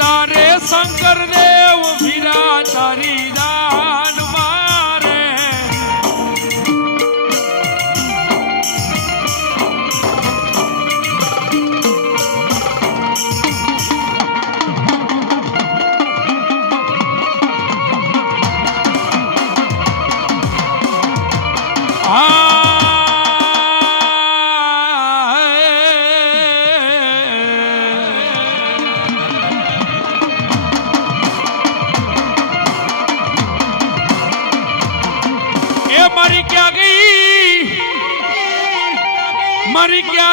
તારે શંકર દેવ વીરા તારી દાન મારે मारी क्या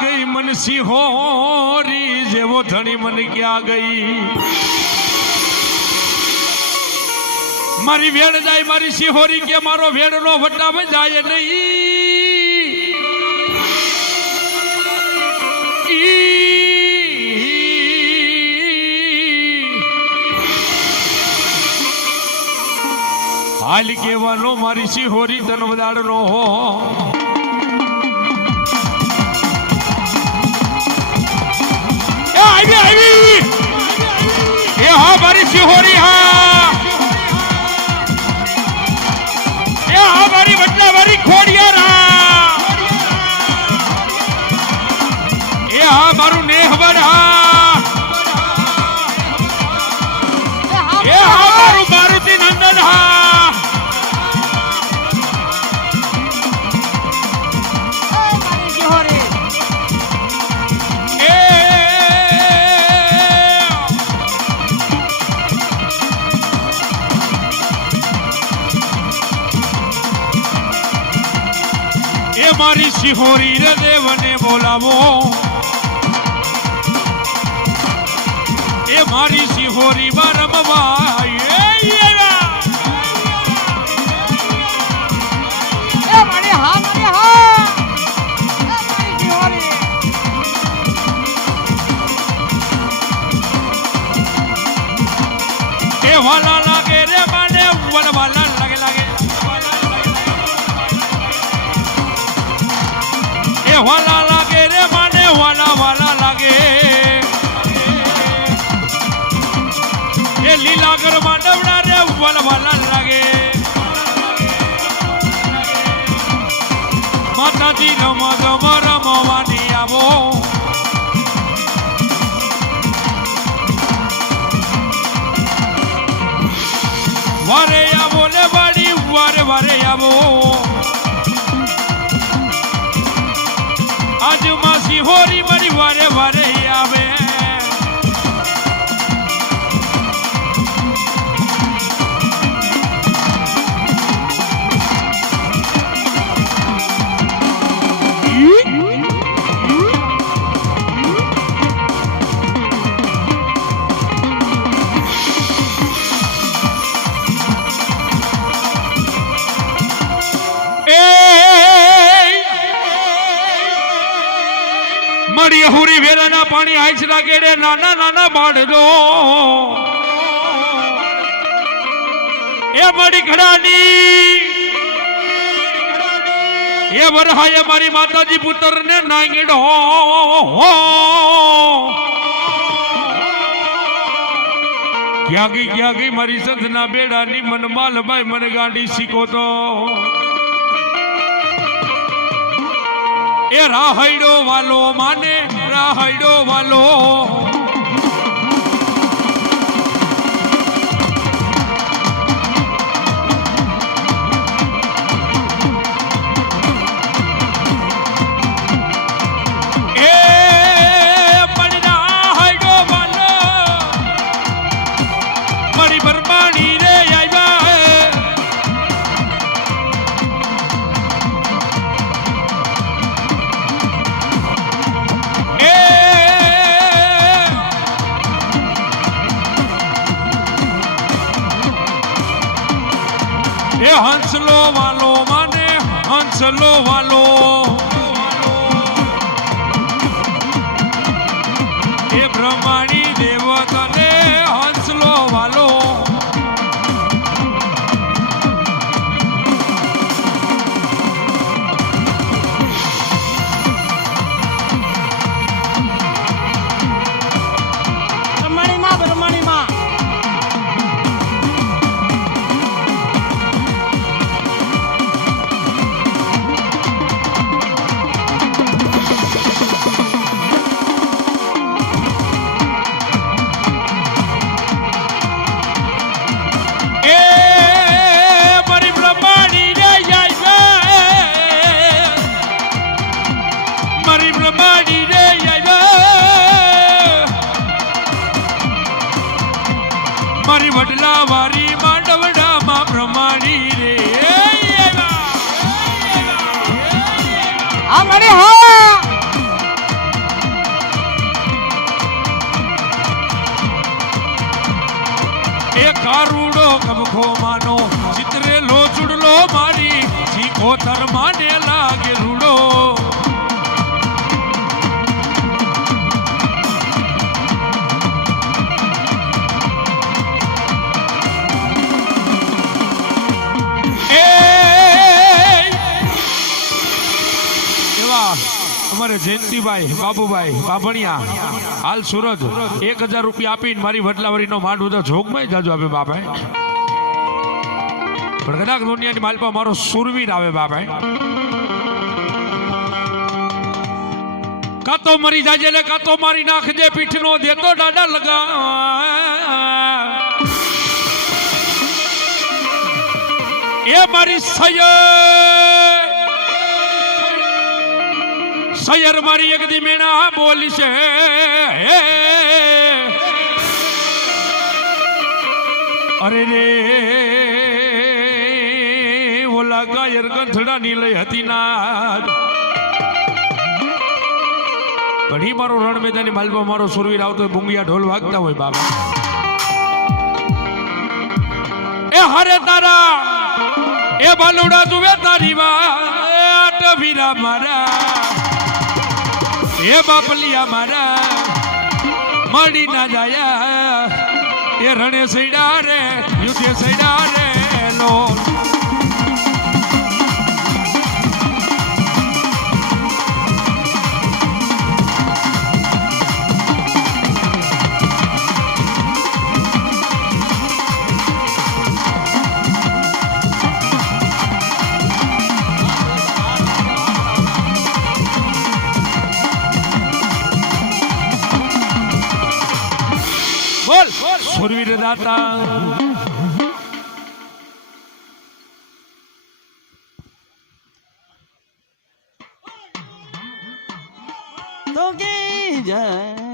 गई मन सिंहोरी जेवो धनी मन क्या गई मारी भेड़ जाए मारी सिंहोरी के मारो भेड़ नो वटा में जाए नहीं हाल केवानो मारी सिंहोरी तन वदाड़नो हो आई ये हाँ मारी सिंहोरी हाँ ये हाँ मारी बच्चा मारी खोड़िया हाँ ये हाँ मारू नेहवर हाँ ये हाँ मारू मारुति नंदन हाँ मारी सिंहोरी रे देव ने बोलावो ये मारी सिंहोरी बरमवा मारी हाँ मारी सिंहोरी ये वाला लागे रे माने वन वाला लगे लगे वाला लागे रे माने वाला वाला लागे ये लीलागर मांडवड़ा रे वाला वाला लागे माता जी रमा गमरा मवानी आवो वारे आवो ले बाड़ी वारे वारे आवो आज मां सिंहोरी मारी वारे वारे आवे मड़ी हुरी वेला पानी आइस लागे नाना नाना बाढ़ दो ये बड़ी घड़ानी ये बरहा ये मारी माता जी पुत्र ने नांगड़ो क्या गई मारी संतना बेड़ा नी मन माल भाई मन गांडी सीखो तो ये राहड़ो वालो माने राहड़ो वालो हंसलो वालो माने हंसलो वालो ये ब्रह्माणी देवता ने हंसलो वालो વારી માંડવડામાં પ્રમાણી રે હા મારી હા એ કારુડો કમખો માનો ચિત્રેલો ચુડલો મારી શીખોતર માને લાગે રૂડો અમારે જયંતિભાઈ બાબુભાઈ બાભણિયા હાલ સુરત 1000 રૂપિયા આપીને મારી વડલાવરીનો માંડ બધો જોગમાં જાજો આપે બાપા પણ કદાચ દુનિયાની માલપા મારો સુરવીર આવે બાપા કાતો મરી જાજે ને કાતો મારી નાખજે પીઠનો દેતો દાડા લગા એ મારી સયર મારી એક દી મેણા બોલશે અરે રે ઓલા ગાયર ગંથડાની લઈ હતી ના ઘણી મારો રણ મેદાની માલપા મારો સુરવીર આવતો બુંગિયા ઢોલ વાગતા હોય બાબા એ હરે તારા એ બાલુડા જુએ તારી વાટ વીરા મારા એ બાપલિયા મારા મળી ના જાયા એ રણે સૈડા રે યુદ્ધે સૈડા રે લો સુરવીર દાતા તો કે જાય